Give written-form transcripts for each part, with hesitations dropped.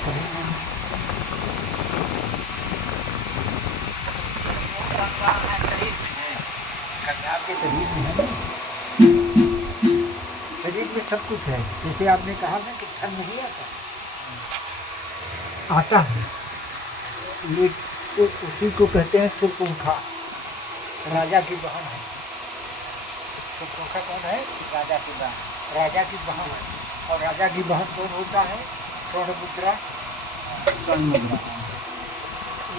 शरीर में है, आपके शरीर में है, शरीर में सब कुछ है। जैसे आपने कहा ना कि ठंड नहीं आता है, ये तो उसी को कहते हैं सुरपुंखा, राजा की बहन है। सुरपुंखा कौन है? राजा की बहन, राजा की बहन है। और राजा की बहन कौन होता है? स्वर्ण मुद्रा,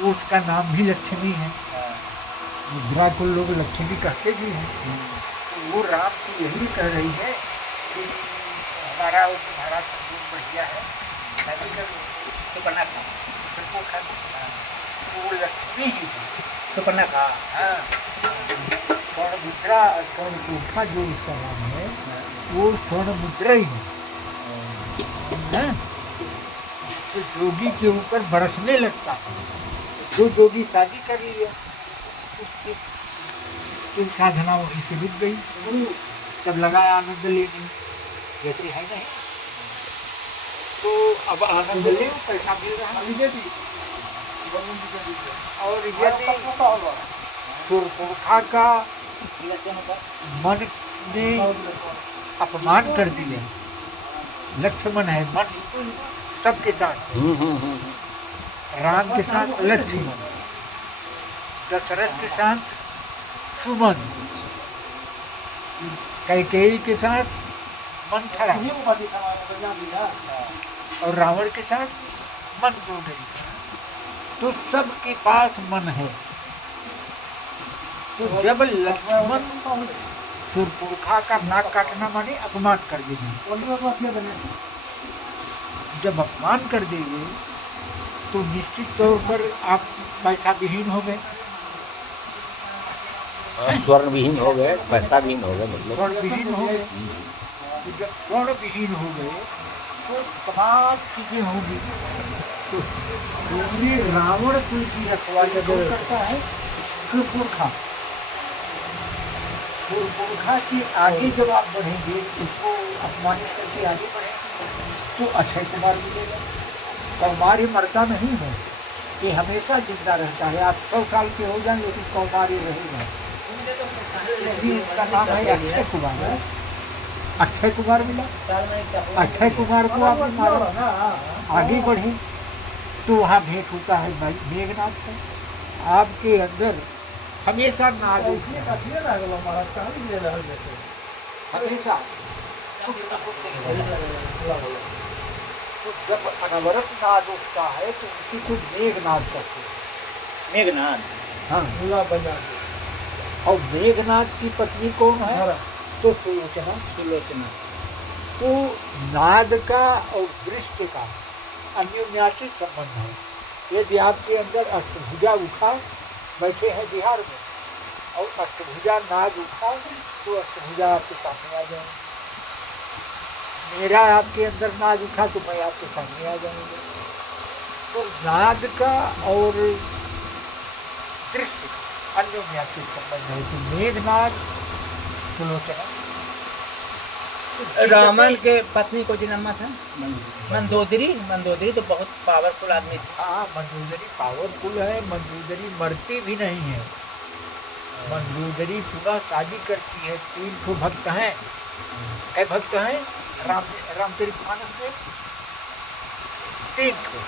उसका नाम भी लक्ष्मी है। मुद्रा को लोग लक्ष्मी कहते भी हैं। तो वो राम से यही कह रही है कि हमारा और तुम्हारा संयोग बढ़िया है, सुपर्णखा, वो लक्ष्मी ही है, सुपर्णखा। हाँ, स्वर्ण मुद्रा, स्वर्ण पुंखा जो उसका नाम है, वो स्वर्ण मुद्रा ही है। तो जोगी के ऊपर बरसने लगता है। जो जोगी शादी कर लिया, उसकी साधना वहीं से मिट गई, तब लगा आनंद लेने, जैसे है नहीं। तो अब आनंद ले, पैसा मिल रहा है। और यदि सुरपुंखा का मन ने अपमान कर दिया, लक्ष्मण है मन सबके साथ, राम के साथ लक्ष्मण, दशरथ के साथ सुमन, कैकेयी के साथ मंथरा, और रावण के साथ मंदोदरी। तो सबके पास मन है। तो जब लक्ष्मण सुरपुंखा का नाक काटना माने अपमान कर देंगे, जब अपमान कर देंगे तो निश्चित तौर पर आप पैसा विहीन हो गए, स्वर्ण विहीन हो गए, पैसा विहीन हो गए, मतलब स्वर्ण विहीन हो गए। तो जब स्वर्ण विहीन हो गए तो तमाम चीजें होंगी। तो पूरे रावण कुल की रखवाली कौन करता है? सुरपुंखा। सुरपुंखा के आगे जब आप बढ़ेंगे, उसको अपमानित करके आगे बढ़ेंगे तो अक्षय कुमार मिलेगा। कौमार्य मरता नहीं है, ये हमेशा जिंदा रहता है। आप 100 साल के हो जाएं लेकिन कौमार्य रहेगा। इसलिए इसका नाम है अक्षय कुमार। अक्षय कुमार मिला, अक्षय कुमार को आप मारो, आगे बढ़े तो वहाँ भेंट होता है मेघनाथ को। आपके अंदर हमेशा नाद हमेशा। तो जब अनवरत नाद उठता है तो उसी को मेघनाद कहते हैं। मेघनाद, हाँ, और मेघनाद की पत्नी कौन है? तो सुलोचना। सुलोचना। तो नाद का और दृष्टि का अन्योन्याश्रित संबंध है। यदि आपके अंदर अष्टभुजा उठा, बैठे हैं बिहार में, और अष्टभुजा नाद उठा तो अष्टभुजा आपके सामने आ जाएंगे। मेरा आपके अंदर नाद उठा तो मैं आपके सामने आ जाऊंगा। तो नाद का और दृष्टि अन्योन्याश्रित संबंध है। तो मेघनाद, सुलोचना। रावण के पत्नी को जन्मा था मंदोदरी। मंदोदरी तो बहुत पावरफुल आदमी थी। हाँ, मंदोदरी पावरफुल है। मंदोदरी मरती भी नहीं है। मंदोदरी पुनः शादी करती है। 3 ठो भक्त हैं। कई भक्त हैं रामचरितमानस में? 3 ठो।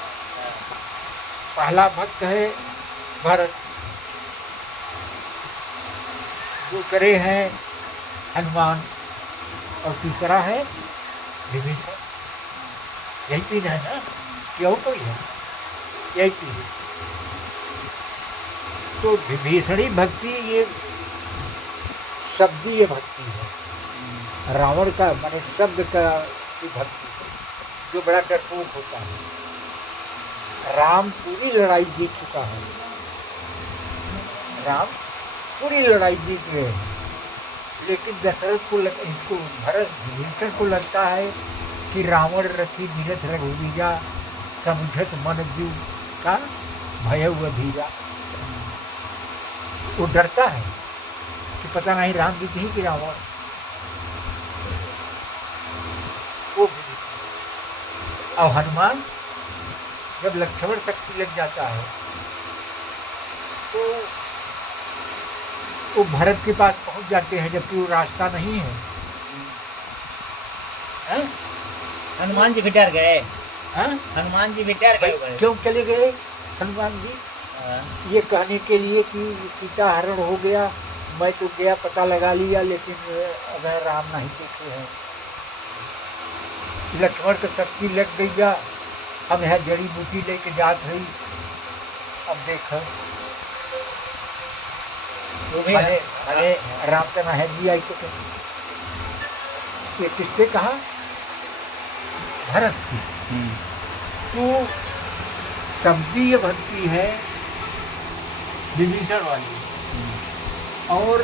पहला भक्त है भरत, दूसरे हैं हनुमान, और तीसरा है विभीषण। यही 3 है ना, क्यों कोई है? यही 3। तो विभीषणी भक्ति ये शब्दीय भक्ति है। रावण का माने शब्द का की भक्ति है, जो बड़ा डरपोक होता है। राम पूरी लड़ाई जीत चुका है। राम पूरी लड़ाई जीत गए हैं, लेकिन दशरथ को इसको भरत विभीषण को लगता है कि रावण रथी मिलत रघुबीजा, समुझत मन जीव का भयउ अधीरा। वो डरता है कि पता नहीं राम जीत ही कि रावण। वो और हनुमान जब लक्ष्मण शक्ति लग जाता है तो वो भरत के पास पहुंच जाते हैं, जबकि वो रास्ता नहीं है। हैं? हनुमान जी भी डर गए। हाँ? हनुमान जी भी डर गए। क्यों चले गए हनुमान जी? हाँ। ये कहने के लिए कि सीता हरण हो गया, मैं तो गया पता लगा लिया, लेकिन अगर राम नहीं देखे हैं। लक्ष्मण को शक्ति लग गई या हम यहाँ जड़ी बूटी लेके जात रही। अब देखो वो भी अरे राम का महल भी आई तो ये किससे कहा? भरत की। तो सबकी ये भक्ति है विभीषण वाली, और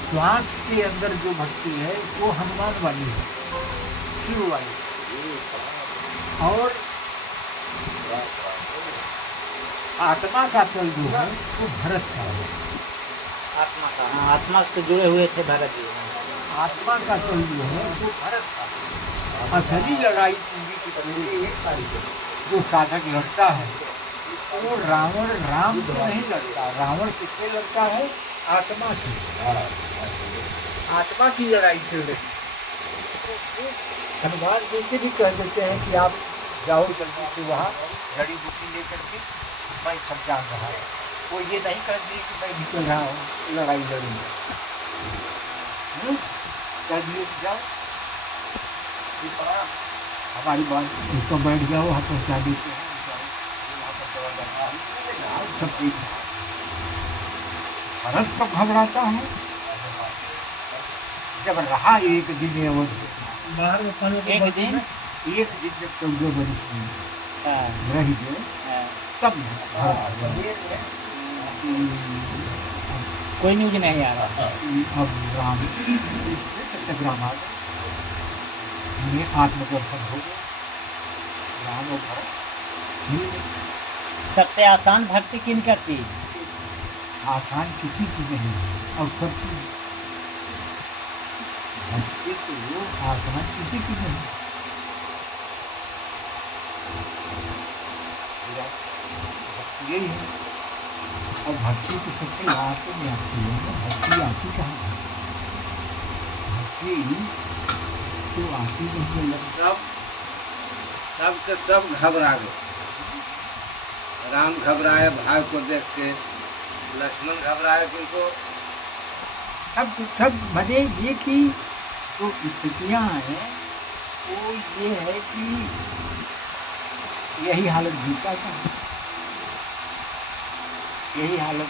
श्वास के अंदर जो भक्ति है वो हनुमान वाली है, शिव वाली। और आत्मा का तल जो है वो भरत का है। आत्मा का, हाँ, आत्मा से जुड़े हुए थे भरत जी। आत्मा का तल जो है वो भरत का है। असली लड़ाई पूरी की पूरी एक तारीख है। जो साधक लड़ता है वो रावण राम से नहीं लड़ता, रावण किससे लड़ता है? आत्मा से। आत्मा की लड़ाई चल रही। हनुमान जी से भी कह देते हैं कि आप जाओ जल्दी से वहाँ जड़ी बूटी लेकर के, मैं सब जान रहा है। वो ये नहीं कर दिए कि मैं निकल रहा हूँ लड़ाई लड़ूंगा। कह दिए कि जाओ, हमारी बात उसको बैठ जाओ, वहाँ पहुँचा देते हैं। सब ठीक है। भरत तो घबराता है। जब रहा एक दिन अवध बाहर में एक दिन जब 14 बरस रही गए, तब कोई न्यूज नहीं आ रहा। अब राम राम आ गए, आत्मदर्शन हो गया। राम और भरत सबसे आसान भक्ति किन करती? आसान किसी की नहीं, और सब चीज भक्ति तो आसान किसी की नहीं। भक्ति यही है। और भक्ति तो सबसे लास्ट में आती है। भक्ति आती कहाँ है? भक्ति तो आती नहीं है। सब के सब घबरा गए। राम घबराए भाई को देख के, लक्ष्मण घबराए किनको। सब भले ये कि जो स्थितियाँ हैं वो ये है कि यही हालत जीता का, यही हालत